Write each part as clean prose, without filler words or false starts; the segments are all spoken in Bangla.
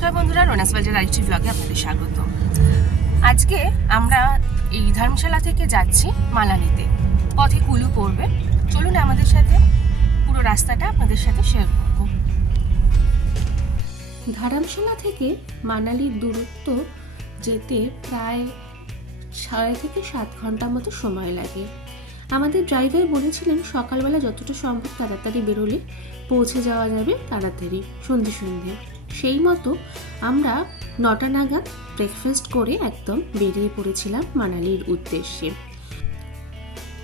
নমস্কার বন্ধুরা, রোনাস বাজার আইটি ব্লগে আপনাদের স্বাগত। আজকে আমরা এই ধর্মশালা থেকে যাচ্ছি মানালিতে। পথে কুলু পড়বে, চলুন আমাদের সাথে পুরো রাস্তাটা আপনাদের সাথে শেয়ার করব। ধর্মশালা থেকে মানালির দূরত্ব যেতে প্রায় 6 থেকে 7 ঘন্টা মতো সময় লাগে। আমাদের ড্রাইভার বলেছিলেন সকালবেলা যতটা সম্ভব তাড়াতাড়ি বেরোলে পৌঁছে যাওয়া যাবে তাড়াতাড়ি সন্ধে। সেই মতো আমরা 9টা নাগাদ ব্রেকফাস্ট করে একদম বেরিয়ে পড়েছিলাম মানালির উদ্দেশ্যে।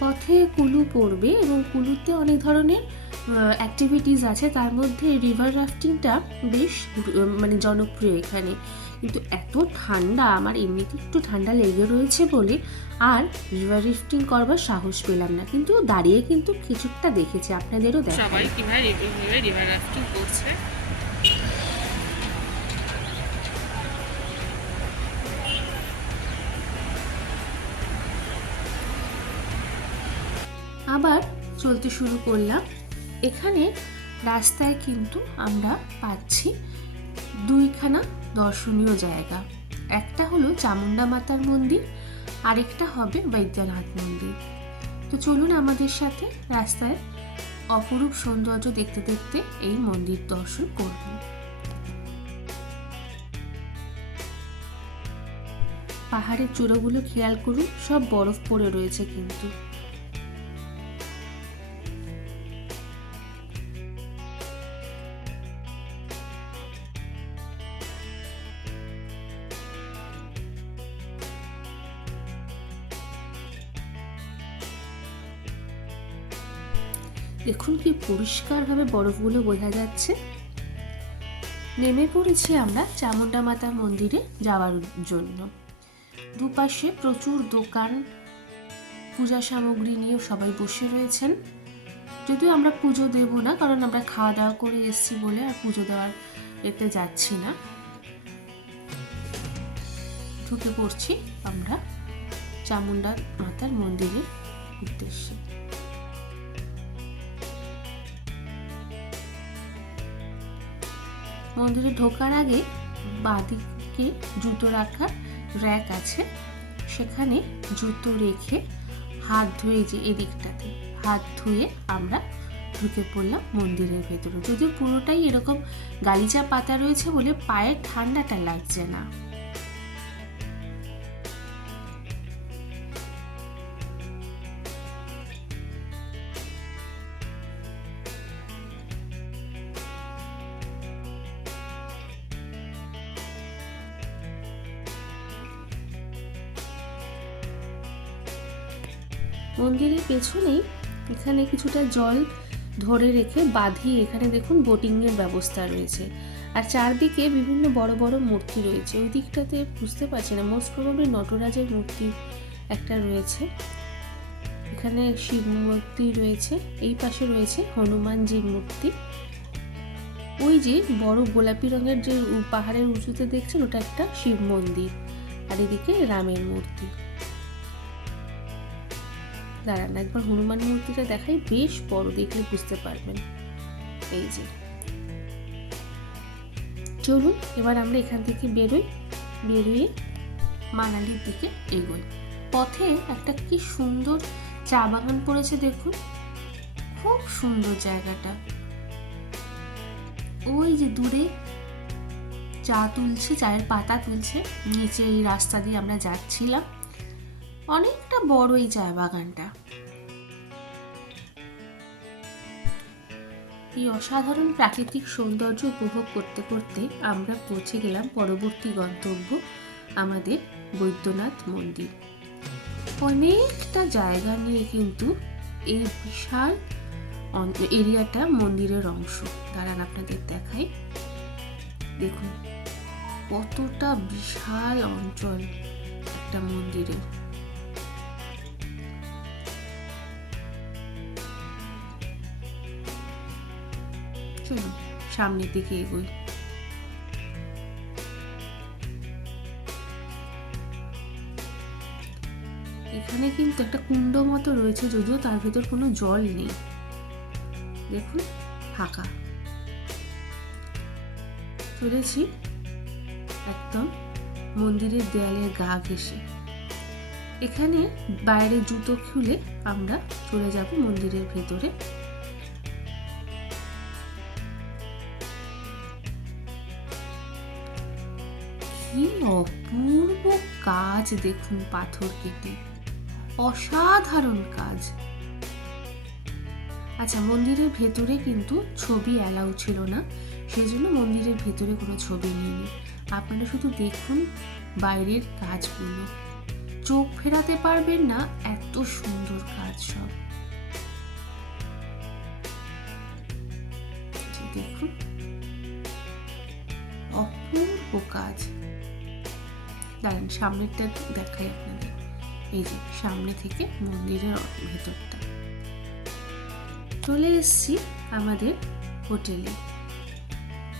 পথে কুলু পড়বে এবং কুলুতে অনেক ধরনের অ্যাক্টিভিটিস আছে, তার মধ্যে রিভার রাফটিংটা বেশ জনপ্রিয় এখানে। কিন্তু এত ঠান্ডা, আমার এমনিতে একটু ঠান্ডা লেগে রয়েছে বলে আর রিভার রাফটিং করবার সাহস পেলাম না, কিন্তু দাঁড়িয়ে কিন্তু কিছুটা দেখেছি, আপনাদেরও দেখা। সবাই কিভাবে রিভার রাফটিং করছে। আবার চলতে শুরু করলাম। এখানে রাস্তায় কিন্তু আমরা পাচ্ছি দুইখানা দর্শনীয় জায়গা, একটা হলো চামুন্ডা মাতার মন্দির, আরেকটা হবে বৈদ্যনাথ মন্দির। তো চলুন আমাদের সাথে রাস্তায় অপরূপ সৌন্দর্য দেখতে দেখতে এই মন্দির দর্শন করব। পাহাড়ের চূড়াগুলো খেয়াল করুন, সব বরফ পড়ে রয়েছে কিন্তু। দেখুন কি পরিষ্কারভাবে বরফগুলো বোঝা যাচ্ছে। নেমে পড়েছি আমরা চামুন্ডা মাতা মন্দিরে যাওয়ার জন্য। দুপাশে প্রচুর দোকান, পূজা সামগ্রী নিয়ে সবাই বসে রয়েছেন। যদিও আমরা পুজো দেব না, কারণ আমরা খাওয়া দাওয়া করে এসেছি বলে আর পুজো দেওয়ার এতে যাচ্ছি না। ঢুকে পড়ছি আমরা চামুন্ডা মাতার মন্দিরের উদ্দেশ্যে। মন্দিরে ঢোকার আগে বাঁদিকে জুতো রাখার র্যাক আছে, সেখানে জুতো রেখে হাত ধুয়ে, যে এদিকটাতে হাত ধুয়ে আমরা ঢুকে পড়লাম মন্দিরের ভেতরে। যদিও পুরোটাই এরকম গালিচা পাতা রয়েছে বলে পায়ের ঠান্ডাটা লাগছে না। মন্দিরের পেছনেই এখানে কিছুটা জল ধরে রেখে বাঁধিয়ে এখানে দেখুন বোটিংয়ের ব্যবস্থা রয়েছে। আর চারদিকে বিভিন্ন বড় বড় মূর্তি রয়েছে। ওই দিকটাতে বুঝতে পারছি না, মোস্ট প্রবাবলি নটরাজের মূর্তি একটা রয়েছে। এখানে শিব মূর্তি রয়েছে, এই পাশে রয়েছে হনুমানজির মূর্তি। ওই যে বড় গোলাপি রঙের যে পাহাড়ের উঁচুতে দেখছেন, ওটা একটা শিব মন্দির। আর এদিকে রামের মূর্তি। দাঁড়ান একবার হনুমান মূর্তিটা দেখাই, বেশ বড়, দেখলে বুঝতে পারবেন। এই যে, চলুন এবার আমরা এখান থেকে বেরিয়ে মানালির দিকে এগোই। পথে একটা কি সুন্দর চা বাগান পড়েছে, দেখুন খুব সুন্দর জায়গাটা। ওই যে দূরে চা তুলছে, চায়ের পাতা তুলছে, নিচে এই রাস্তা দিয়ে আমরা যাচ্ছিলাম। অনেকটা বড় এই চা বাগানটা। এই অসাধারণ প্রাকৃতিক সৌন্দর্য উপভোগ করতে করতে আমরা পৌঁছে গেলাম পরবর্তী গন্তব্য, আমাদের বৈদ্যনাথ মন্দির। অনেকটা জায়গা নিয়ে কিন্তু এই বিশাল এরিয়াটা মন্দিরের অংশ। দাঁড়ান আপনাদের দেখাই, দেখুন কতটা বিশাল অঞ্চল একটা মন্দিরের। চলুন সামনের দিকে এগোই। এখানে কিন্তু একটা কুণ্ড মতো রয়েছে, যদিও তার ভেতর কোনো জল নেই। দেখুন ফাঁকা। চলেছি একদম মন্দিরের দেয়ালের গা ঘেঁষে। এখানে বাইরে জুতো খুলে আমরা চলে যাব মন্দিরের ভেতরে। কি অপূর্ব কাজ দেখুন, পাথর কেটে, অসাধারণ কাজ। আচ্ছা, মন্দিরের ভেতরে কিন্তু ছবি অ্যালাউ ছিল না, সেই জন্য মন্দিরের ভেতরে কোনো ছবি নিইনি। আপনারা শুধু দেখুন বাইরের কাজগুলো, চোখ ফেরাতে পারবেন না, এত সুন্দর কাজ সব। দেখুন অপূর্ব কাজ। দাঁড়ান সামনেরটা দেখাই আপনাদের। এই যে সামনে থেকে মন্দিরের ভেতরটা। চলে এসছি আমাদের হোটেলে।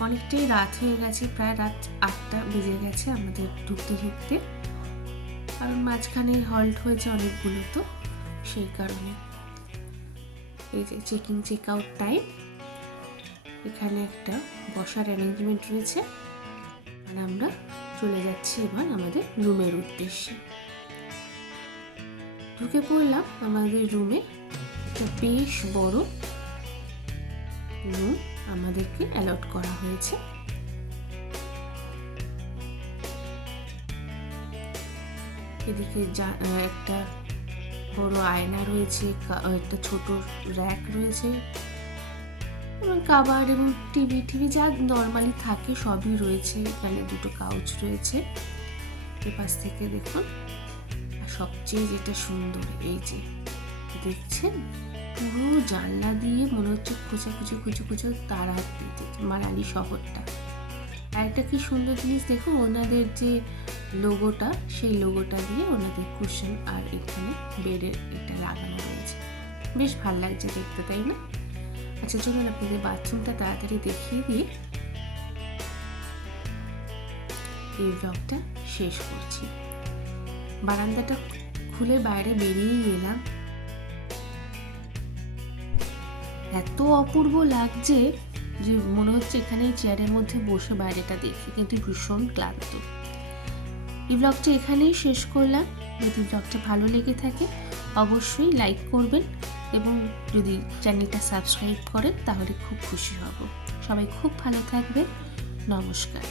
অনেকটাই রাত হয়ে গেছে, প্রায় রাত 8টা বেজে গেছে আমাদের ঢুকতে ঢুকতে, কারণ মাঝখানে হল্ট হয়েছে অনেকগুলো, তো সেই কারণে। এই যে চেকিং চেক আউট টাইম। এখানে একটা বসার অ্যারেঞ্জমেন্ট রয়েছে, আর আমরা চলে যাচ্ছি এবার আমাদের রুমের উদ্দেশ্যে। ঢুকে পড়লাম আমাদের রুমে। একটা বেশ বড় রুম আমাদেরকে অ্যালট করা হয়েছে। এদিকে একটা বড় আয়না রয়েছে, একটা ছোট র্যাক রয়েছে, এবং কাবার্ড এবং টিভি যা নর্মালি থাকে সবই রয়েছে। এখানে দুটো কাউচ রয়েছে এপাশ থেকে দেখুন। আর সবচেয়ে যেটা সুন্দর, এই যে দেখছেন পুরো জানলা দিয়ে মনে হচ্ছে কুচো তারা মানালি শহরটা। আর একটা কি সুন্দর জিনিস দেখো, ওনাদের যে লোগোটা, সেই লোগোটা দিয়ে ওনাদের কুশন আর এখানে বেডের এটা লাগানো রয়েছে। বেশ ভালো লাগছে দেখতে, তাই না? আচ্ছা চলুন আপনাদের বাথরুমটা তাড়াতাড়ি দেখিয়ে দিয়ে এই ব্লগটা শেষ করছি। বারান্দাটা খুলে বাইরে বেরিয়েই এলাম। এত অপূর্ব লাগছে যে মনে হচ্ছে এখানে চেয়ারের মধ্যে বসে বাইরেটা দেখি, কিন্তু ভীষণ ক্লান্ত। এই ব্লগটা এখানেই শেষ করলাম। যদি ব্লগটা ভালো লেগে থাকে অবশ্যই লাইক করবেন, এবং যদি চ্যানেলটা সাবস্ক্রাইব করেন তাহলে খুব খুশি হব। সবাই খুব ভালো থাকবেন। নমস্কার।